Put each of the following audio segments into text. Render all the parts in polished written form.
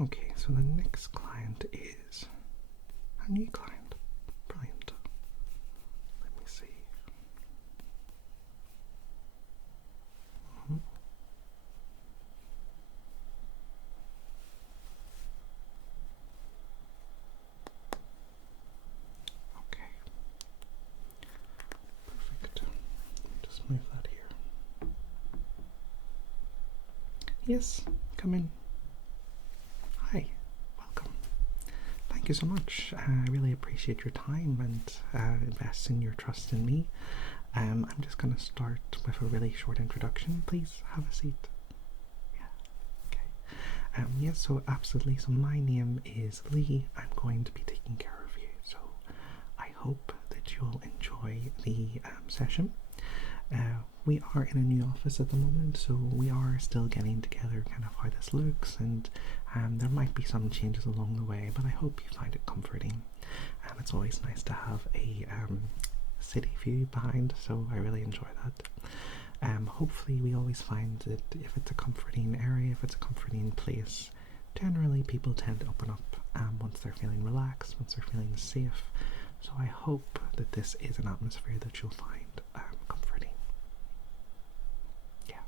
Okay, so the next client is a new client. Brilliant. Let me see. Okay. Perfect. Just move that here. Yes, come in. Hi, welcome. Thank you so much. I really appreciate your time and investing your trust in me. I'm just going to start with a really short introduction. Please have a seat. Yeah, okay. Yes, so absolutely. So my name is Lee. I'm going to be taking care of you. So I hope that you'll enjoy the session. We are in a new office at the moment, so we are still getting together kind of how this looks, and there might be some changes along the way, but I hope you find it comforting. It's always nice to have a city view behind, so I really enjoy that. Hopefully we always find that if it's a comforting area, if it's a comforting place, generally people tend to open up once they're feeling relaxed, once they're feeling safe. So I hope that this is an atmosphere that you'll find comforting. Yeah,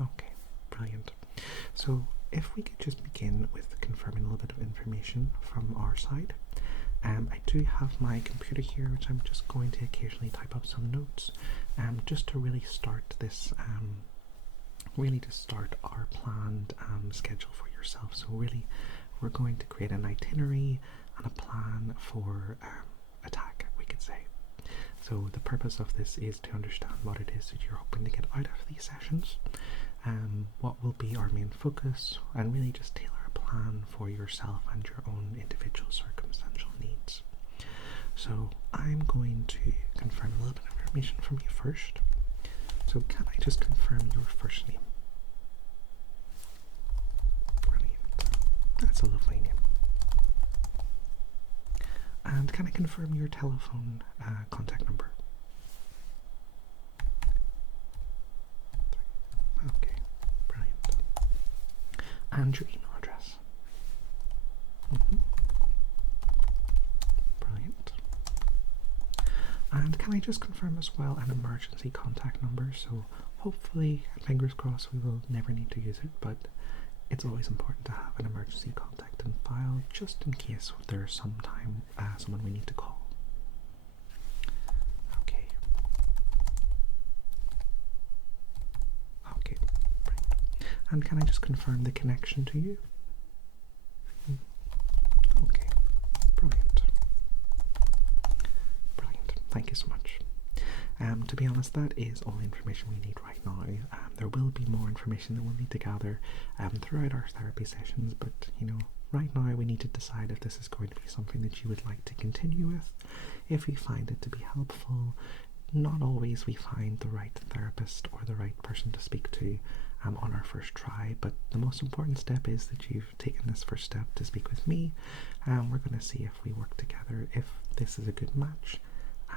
okay, brilliant. So if we could just begin with confirming a little bit of information from our side. I do have my computer here, which I'm just going to occasionally type up some notes, just to really start this, our planned schedule for yourself. So really, we're going to create an itinerary and a plan for attack, we could say. So the purpose of this is to understand what it is that you're hoping to get out of these sessions, what will be our main focus, and really just tailor a plan for yourself and your own individual circumstantial needs. So I'm going to confirm a little bit of information from you first. So can I just confirm your first name? Brilliant. That's a lovely name. And can I confirm your telephone contact number? Okay, brilliant. And your email address? Brilliant. And can I just confirm as well an emergency contact number? So hopefully, fingers crossed, we will never need to use it, but it's always important to have an emergency contact in file, just in case there's someone we need to call. Okay. Okay, right. And can I just confirm the connection to you? Okay, brilliant. Brilliant, thank you so much. To be honest, that is all the information we need right now. There will be more information that we'll need to gather throughout our therapy sessions, but right now we need to decide if this is going to be something that you would like to continue with, if you find it to be helpful. Not always we find the right therapist or the right person to speak to on our first try, but the most important step is that you've taken this first step to speak with me. We're going to see if we work together, if this is a good match,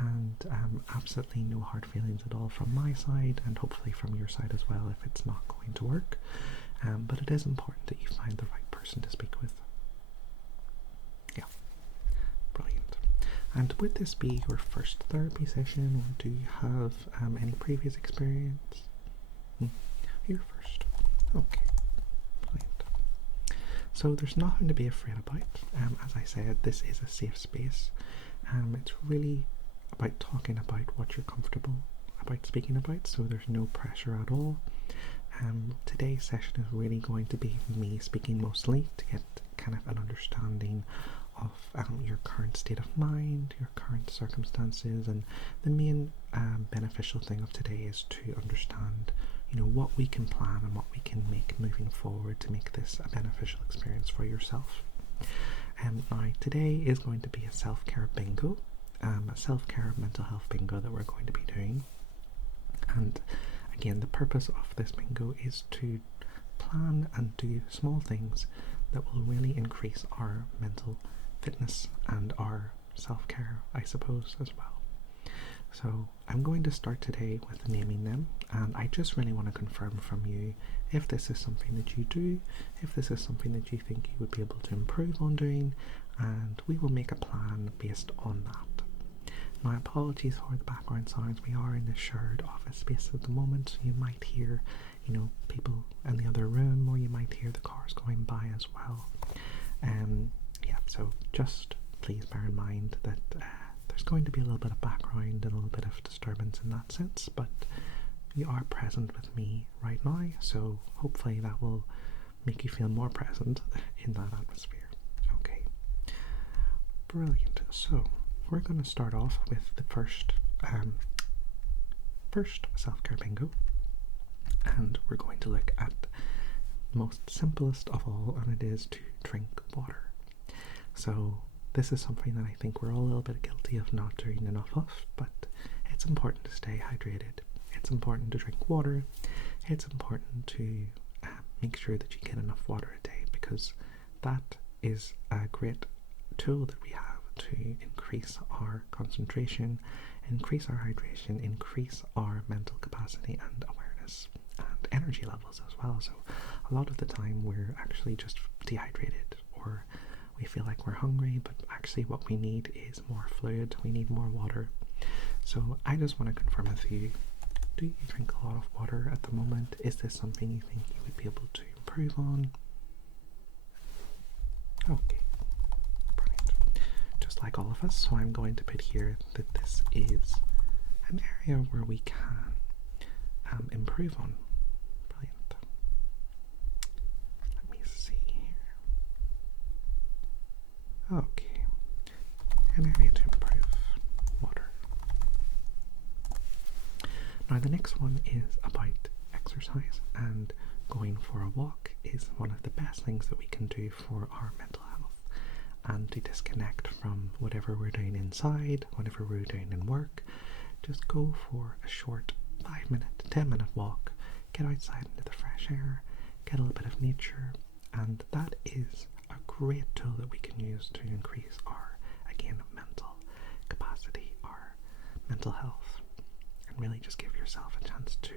and absolutely no hard feelings at all from my side, and hopefully from your side as well if it's not going to work. But it is important that you find the right person to speak with. Yeah, brilliant. And would this be your first therapy session, or do you have any previous experience? You're first. Okay, brilliant. So there's nothing to be afraid about. As I said, this is a safe space. It's really about talking about what you're comfortable about speaking about, so there's no pressure at all. Today's session is really going to be me speaking mostly to get kind of an understanding of your current state of mind, your current circumstances, and the main beneficial thing of today is to understand what we can plan and what we can make moving forward to make this a beneficial experience for yourself. Now today is going to be a self-care bingo, a self-care mental health bingo that we're going to be doing. And again, the purpose of this bingo is to plan and do small things that will really increase our mental fitness and our self-care, I suppose, as well. So I'm going to start today with naming them, and I just really want to confirm from you if this is something that you do, if this is something that you think you would be able to improve on doing, and we will make a plan based on that. Now, apologies for the background sounds. We are in the shared office space at the moment, so you might hear, people in the other room, or you might hear the cars going by as well. Yeah, so just please bear in mind that there's going to be a little bit of background and a little bit of disturbance in that sense, but you are present with me right now, so hopefully that will make you feel more present in that atmosphere. Okay, brilliant. So we're going to start off with the first self-care bingo, and we're going to look at the most simplest of all, and it is to drink water. So this is something that I think we're all a little bit guilty of not doing enough of, but it's important to stay hydrated. It's important to drink water. It's important to make sure that you get enough water a day, because that is a great tool that we have to increase our concentration, increase our hydration, increase our mental capacity and awareness and energy levels as well. So a lot of the time we're actually just dehydrated, or we feel like we're hungry, but actually what we need is more fluid. We need more water. So I just want to confirm with you, do you drink a lot of water at the moment? Is this something you think you would be able to improve on? Okay, brilliant. Just like all of us, so I'm going to put here that this is an area where we can improve on. Brilliant. Let me see here. Okay, an area to improve water. Now the next one is about exercise, and going for a walk is one of the best things that we can do for our mental health and to disconnect from whatever we're doing inside, whatever we're doing in work. Just go for a short 5-minute, 10-minute walk, get outside into the fresh air, get a little bit of nature, and that is a great tool that we can use to increase our, again, mental capacity, our mental health, and really just give yourself a chance to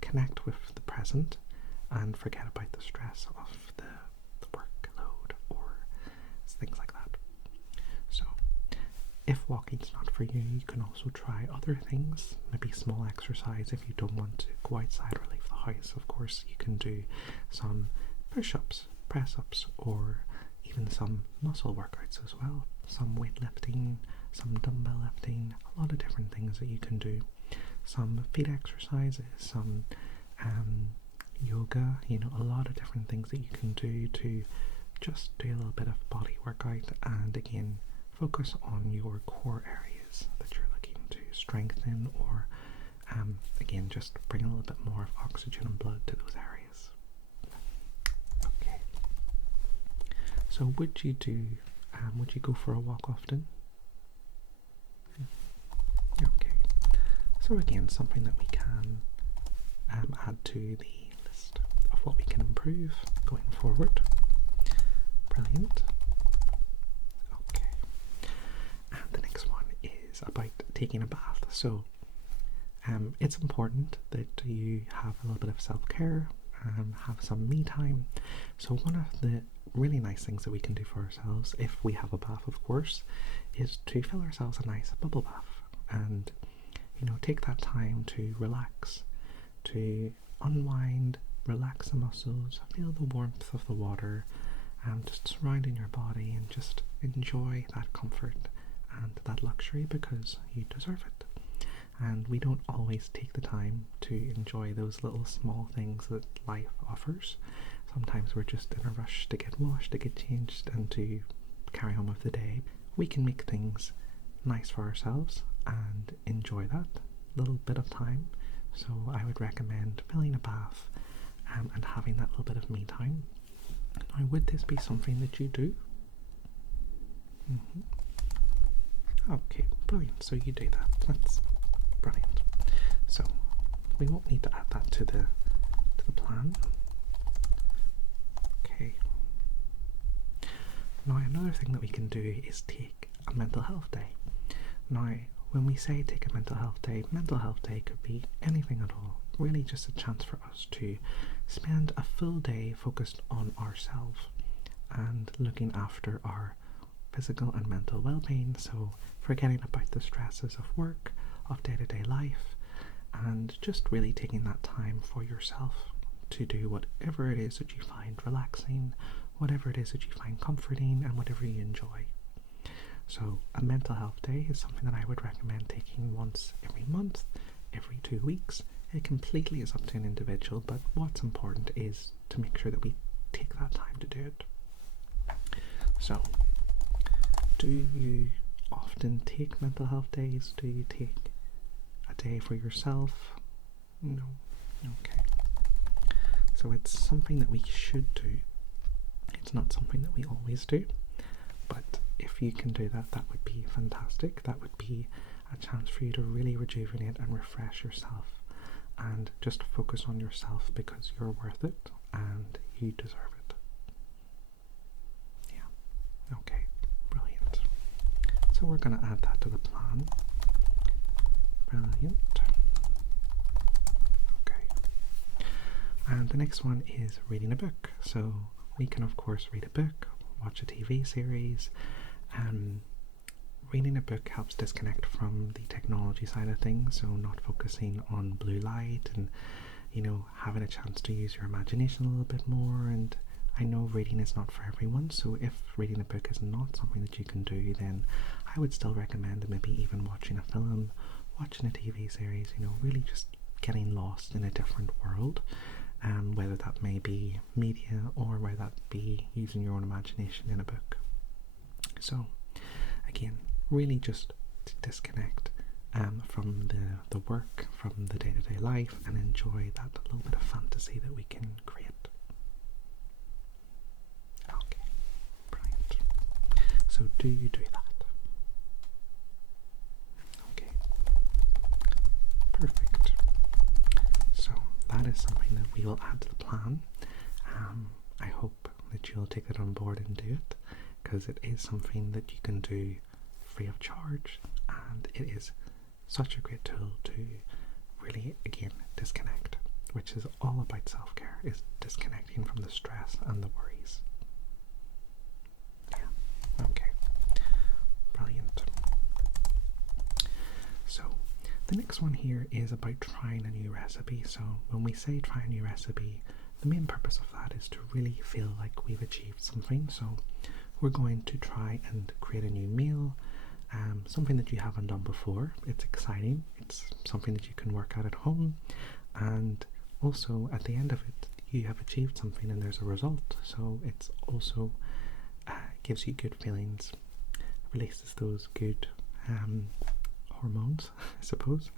connect with the present and forget about the stress of the workload or things like that. So if walking's not for you, you can also try other things, maybe small exercise. If you don't want to go outside or leave the house, of course you can do some push-ups, press-ups, or even some muscle workouts as well, some weightlifting, some dumbbell lifting, a lot of different things that you can do, some feet exercises, some yoga, a lot of different things that you can do to just do a little bit of body workout, and again focus on your core areas that you're looking to strengthen, or again just bring a little bit more of oxygen and blood to those areas. Okay, so would you go for a walk often? Okay, so again, something that we can add to the list of what we can improve going forward. Brilliant. Okay, and the next one is about taking a bath. So it's important that you have a little bit of self-care, have some me time. So one of the really nice things that we can do for ourselves, if we have a bath of course, is to fill ourselves a nice bubble bath, and take that time to relax, to unwind, relax the muscles, feel the warmth of the water just surrounding your body, and just enjoy that comfort and that luxury, because you deserve it. And we don't always take the time to enjoy those little small things that life offers. Sometimes we're just in a rush to get washed, to get changed, and to carry on with the day. We can make things nice for ourselves and enjoy that little bit of time. So I would recommend filling a bath and having that little bit of me time. Now, would this be something that you do? Okay, brilliant. So you do that. That's brilliant. So we won't need to add that to the plan. Okay. Now, another thing that we can do is take a mental health day. Now, when we say take a mental health day could be anything at all. Really just a chance for us to spend a full day focused on ourselves and looking after our physical and mental well-being, so forgetting about the stresses of work, of day-to-day life, and just really taking that time for yourself to do whatever it is that you find relaxing, whatever it is that you find comforting, and whatever you enjoy. So a mental health day is something that I would recommend taking once every month, every 2 weeks. It completely is up to an individual, but what's important is to make sure that we take that time to do it. So, do you often take mental health days? Do you take a day for yourself? No. Okay. So it's something that we should do. It's not something that we always do, but if you can do that, that would be fantastic. That would be a chance for you to really rejuvenate and refresh yourself and just focus on yourself, because you're worth it and you deserve it. Yeah. Okay. Brilliant. So we're going to add that to the plan. Brilliant. Okay. And the next one is reading a book. So we can of course read a book, watch a TV series. Reading a book helps disconnect from the technology side of things, so not focusing on blue light and, having a chance to use your imagination a little bit more. And I know reading is not for everyone, so if reading a book is not something that you can do, then I would still recommend maybe even watching a film, watching a TV series, really just getting lost in a different world, whether that may be media or whether that be using your own imagination in a book. So again, really just to disconnect from the work, from the day-to-day life, and enjoy that little bit of fantasy that we can create. Okay, brilliant. So do you do that? Okay, perfect. So that is something that we will add to the plan. I hope that you'll take it on board and do it, because it is something that you can do free of charge, and it is such a great tool to really, again, disconnect, which is all about self-care, is disconnecting from the stress and the worries. Yeah, okay, brilliant. So the next one here is about trying a new recipe. So when we say try a new recipe, the main purpose of that is to really feel like we've achieved something. So we're going to try and create a new meal, something that you haven't done before. It's exciting. It's something that you can work out at home, and also at the end of it, you have achieved something and there's a result. So it's also gives you good feelings, releases those good hormones, I suppose,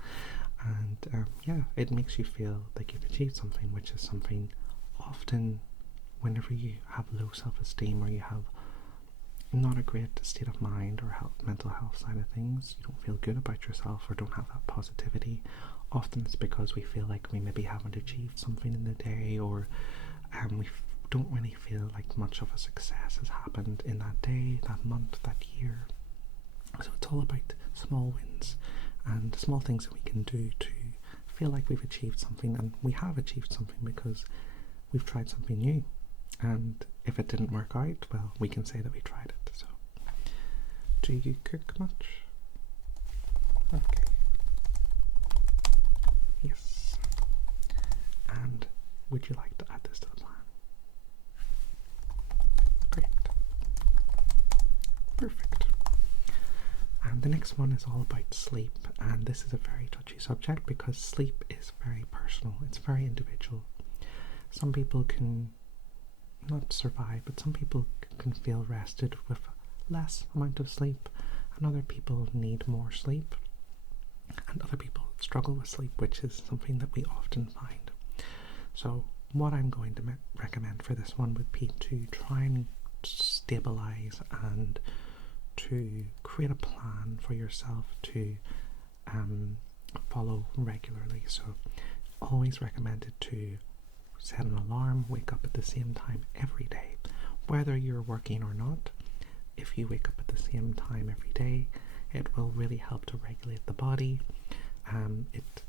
and yeah, it makes you feel like you've achieved something, which is something often whenever you have low self-esteem, or you have not a great state of mind or mental health side of things, you don't feel good about yourself or don't have that positivity, often it's because we feel like we maybe haven't achieved something in the day, or we don't really feel like much of a success has happened in that day, that month, that year. So it's all about small wins and small things that we can do to feel like we've achieved something, and we have achieved something because we've tried something new. And if it didn't work out, well, we can say that we tried it. So, do you cook much? Okay. Yes. And would you like to add this to the plan? Great. Perfect. And the next one is all about sleep, and this is a very touchy subject because sleep is very personal. It's very individual. Some people can not survive, but some people can feel rested with less amount of sleep, and other people need more sleep, and other people struggle with sleep, which is something that we often find. So what I'm going to recommend for this one would be to try and stabilize and to create a plan for yourself to follow regularly. So always recommended to set an alarm, wake up at the same time every day, whether you're working or not. If you wake up at the same time every day, It will really help to regulate the body. It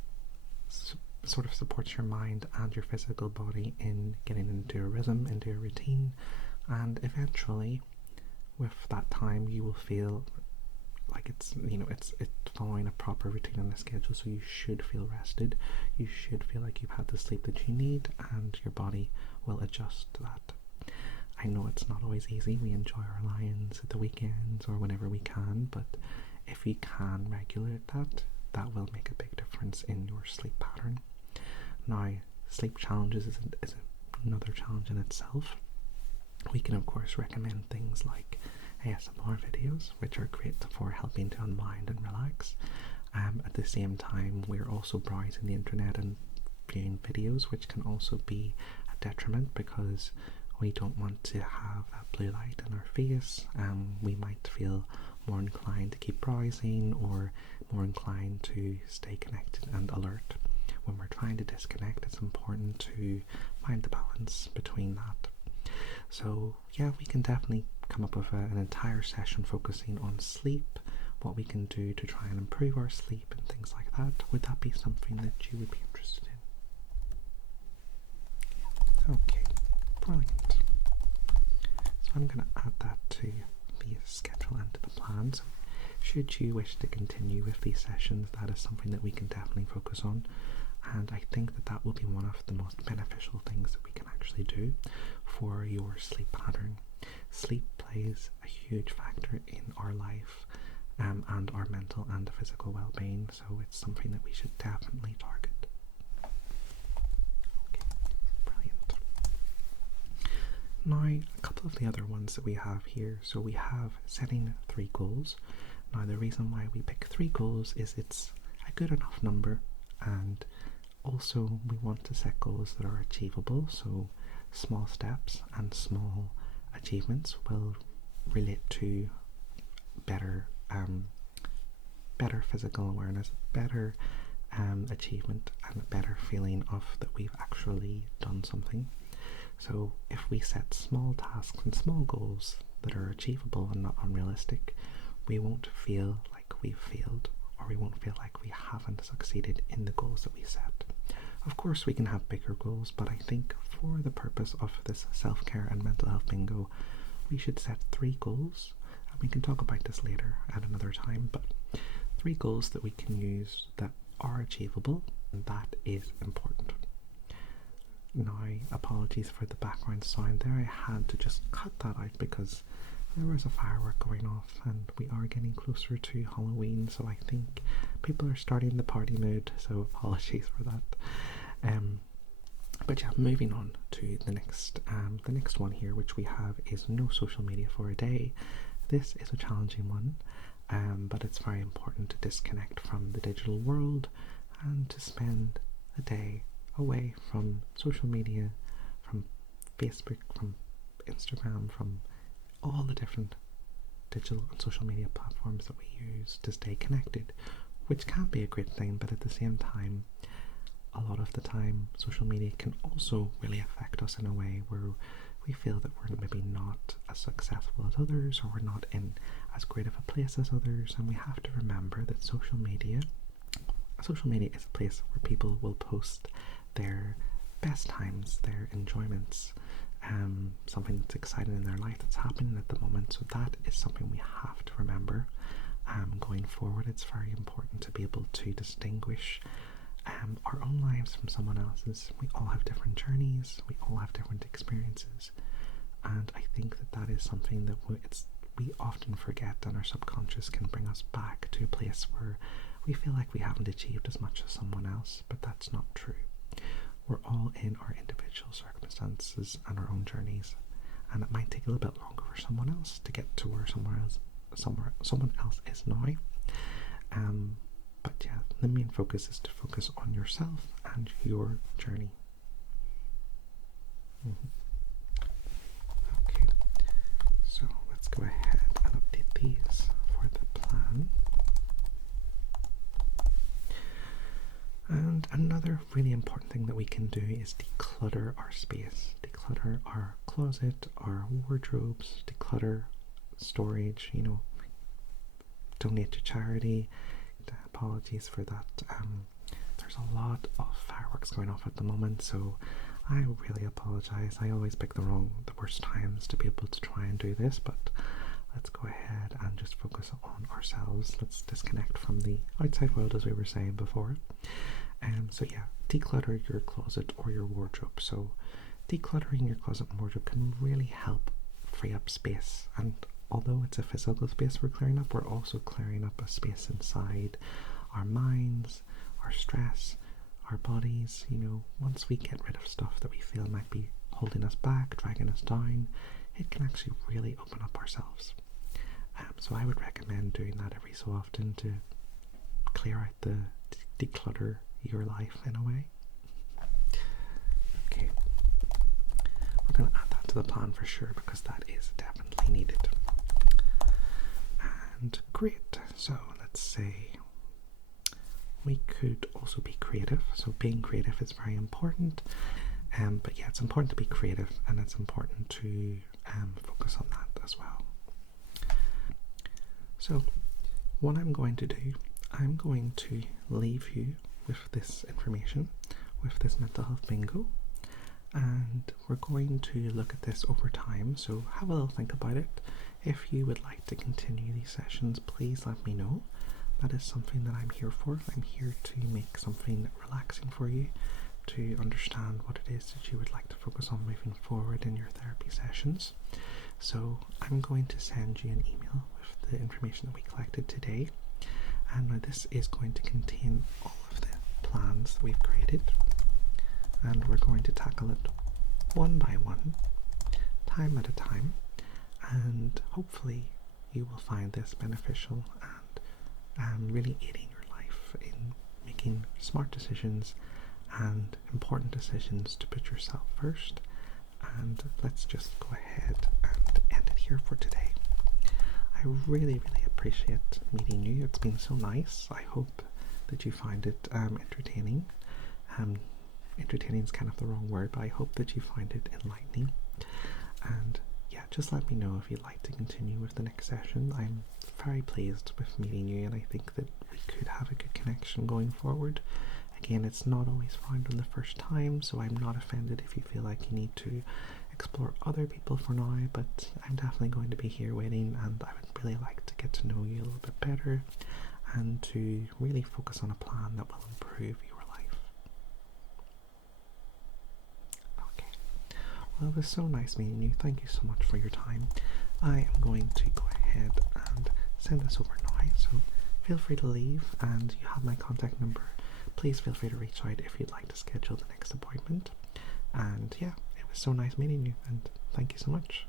sort of supports your mind and your physical body in getting into a rhythm, into a routine, and eventually with that time you will feel like it's following a proper routine and a schedule, so you should feel rested, you should feel like you've had the sleep that you need, and your body will adjust to that. I know it's not always easy. We enjoy our lions at the weekends or whenever we can, but if we can regulate that, that will make a big difference in your sleep pattern. Now, sleep challenges is another challenge in itself. We can of course recommend things like ASMR videos, which are great for helping to unwind and relax. At the same time, we're also browsing the internet and viewing videos, which can also be a detriment because we don't want to have that blue light in our face. We might feel more inclined to keep browsing or more inclined to stay connected and alert. When we're trying to disconnect, it's important to find the balance between that. So yeah, we can definitely come up with an entire session focusing on sleep, what we can do to try and improve our sleep and things like that. Would that be something that you would be interested in? Okay, brilliant. So I'm going to add that to the schedule and to the plan. So should you wish to continue with these sessions, that is something that we can definitely focus on. And I think that that will be one of the most beneficial things that we can actually do for your sleep pattern. Sleep plays a huge factor in our life and our mental and physical well-being, so it's something that we should definitely target. Okay, brilliant. Now, a couple of the other ones that we have here. So we have setting 3 goals. Now, the reason why we pick 3 goals is it's a good enough number, and also we want to set goals that are achievable, so small steps and small achievements will relate to better physical awareness, better achievement, and a better feeling of that we've actually done something. So if we set small tasks and small goals that are achievable and not unrealistic, we won't feel like we've failed, or we won't feel like we haven't succeeded in the goals that we set. Of course we can have bigger goals, but I think for the purpose of this self-care and mental health bingo, we should set 3 goals, and we can talk about this later at another time, but 3 goals that we can use that are achievable, and that is important. Now, apologies for the background sound there. I had to just cut that out because there was a firework going off and we are getting closer to Halloween, so I think people are starting the party mood, so apologies for that. But yeah, moving on to the next one here, which we have is no social media for a day. This is a challenging one, but it's very important to disconnect from the digital world and to spend a day away from social media, from Facebook, from Instagram, from all the different digital and social media platforms that we use to stay connected, which can be a great thing, but at the same time, a lot of the time, social media can also really affect us in a way where we feel that we're maybe not as successful as others, or we're not in as great of a place as others, and we have to remember that social media is a place where people will post their best times, their enjoyments, something that's exciting in their life that's happening at the moment. So that is something we have to remember. Going forward, it's very important to be able to distinguish our own lives from someone else's. We all have different journeys, we all have different experiences, and I think that that is something that we often forget, and our subconscious can bring us back to a place where we feel like we haven't achieved as much as someone else, but that's not true. We're all in our individual circumstances and our own journeys, and it might take a little bit longer for someone else to get to where someone else is now. But yeah, the main focus is to focus on yourself and your journey. Okay, so let's go ahead and update these for the plan. And another really important thing that we can do is declutter our space, declutter our closet, our wardrobes, declutter storage, donate to charity. Apologies for that. There's a lot of fireworks going off at the moment, so I really apologize. I always pick the worst times to be able to try and do this, but let's go ahead and just focus on ourselves. Let's disconnect from the outside world, as we were saying before. So yeah, declutter your closet or your wardrobe. So decluttering your closet and wardrobe can really help free up space, and although it's a physical space we're clearing up, we're also clearing up a space inside our minds, our stress, our bodies. You know, once we get rid of stuff that we feel might be holding us back, dragging us down, it can actually really open up ourselves. So I would recommend doing that every so often to clear out declutter your life in a way. Okay, we're going to add that to the plan for sure, because that is definitely needed. And great, so let's say we could also be creative. So being creative is very important, but yeah, it's important to be creative, and it's important to focus on that as well. So what I'm going to do, I'm going to leave you with this information, with this mental health bingo, and we're going to look at this over time. So have a little think about it. If you would like to continue these sessions, please let me know. That is something that I'm here for. I'm here to make something relaxing for you, to understand what it is that you would like to focus on moving forward in your therapy sessions. So I'm going to send you an email with the information that we collected today, and now this is going to contain all of the plans that we've created, and we're going to tackle it one by one, time at a time, and hopefully you will find this beneficial and really aiding your life in making smart decisions and important decisions to put yourself first. And let's just go ahead and end it here for today. I really appreciate meeting you. It's been so nice. I hope that you find it entertaining. Entertaining is kind of the wrong word, but I hope that you find it enlightening. And yeah, just let me know if you'd like to continue with the next session. I'm very pleased with meeting you, and I think that we could have a good connection going forward. Again, it's not always found on the first time, so I'm not offended if you feel like you need to explore other people for now, but I'm definitely going to be here waiting, and I would really like to get to know you a little bit better and to really focus on a plan that will improve your life. Okay, well, it was so nice meeting you. Thank you so much for your time. I am going to go ahead and send this over now, so feel free to leave, and you have my contact number. Please feel free to reach out if you'd like to schedule the next appointment. And yeah, it was so nice meeting you, and thank you so much.